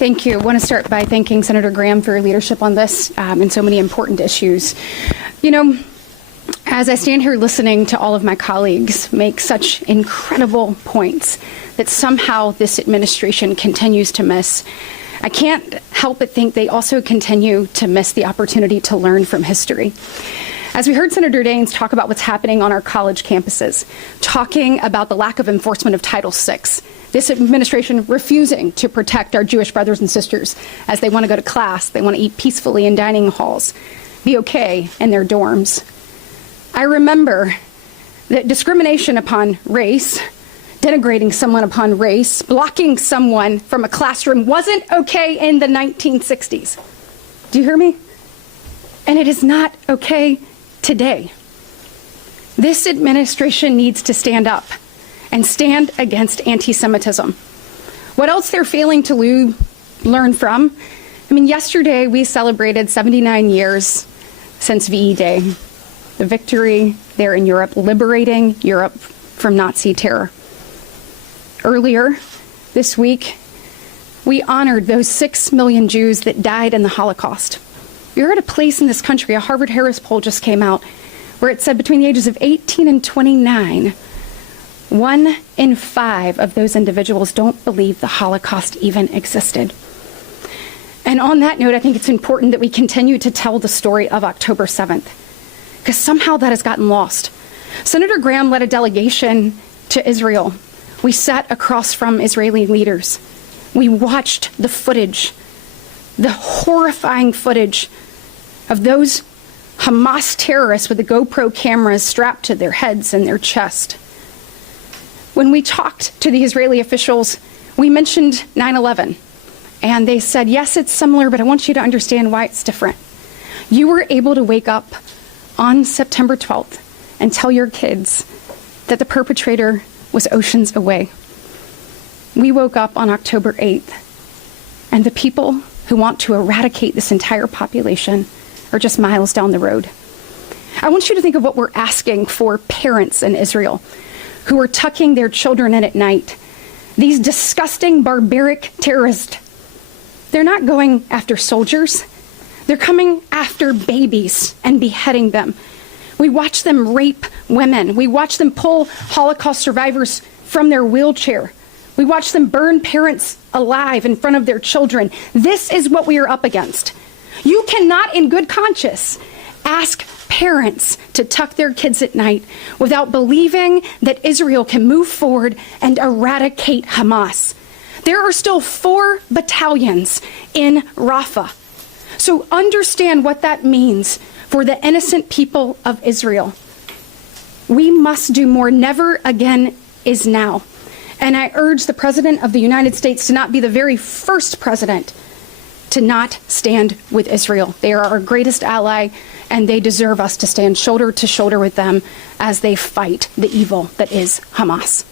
Thank you. I want to start by thanking Senator Graham for your leadership on this and so many important issues. You know, as I stand here listening to all of my colleagues make such incredible points that somehow this administration continues to miss, I can't help but think they also continue to miss the opportunity to learn from history. As we heard Senator Daines talk about what's happening on our college campuses, talking about the lack of enforcement of Title VI, this administration refusing to protect our Jewish brothers and sisters as they want to go to class, they want to eat peacefully in dining halls, be okay in their dorms. I remember that discrimination upon race, denigrating someone upon race, blocking someone from a classroom wasn't okay in the 1960s. Do you hear me? And it is not okay today. This administration needs to stand up and stand against anti-Semitism. What else they're failing to learn from? I mean, yesterday we celebrated 79 years since VE Day, the victory there in Europe, liberating Europe from Nazi terror. Earlier this week, we honored those 6 million Jews that died in the Holocaust. You're at a place in this country, a Harvard-Harris poll just came out, where it said between the ages of 18 and 29, 1 in 5 of those individuals don't believe the Holocaust even existed. And on that note, I think it's important that we continue to tell the story of October 7th, because somehow that has gotten lost. Senator Graham led a delegation to Israel. We sat across from Israeli leaders. We watched the footage, the horrifying footage of those Hamas terrorists with the GoPro cameras strapped to their heads and their chest. When we talked to the Israeli officials, we mentioned 9/11, and they said, yes, it's similar, but I want you to understand why it's different. You were able to wake up on September 12th and tell your kids that the perpetrator was oceans away. We woke up on October 8th, and the people who want to eradicate this entire population are just miles down the road. I want you to think of what we're asking for parents in Israel who are tucking their children in at night. These disgusting, barbaric terrorists, they're not going after soldiers. They're coming after babies and beheading them. We watch them rape women. We watch them pull Holocaust survivors from their wheelchair. We watch them burn parents alive in front of their children. This is what we are up against. You cannot, in good conscience, ask parents to tuck their kids at night without believing that Israel can move forward and eradicate Hamas. There are still 4 battalions in Rafah. So understand what that means for the innocent people of Israel. We must do more. Never again is now. And I urge the President of the United States to not be the very first president to not stand with Israel. They are our greatest ally, and they deserve us to stand shoulder to shoulder with them as they fight the evil that is Hamas.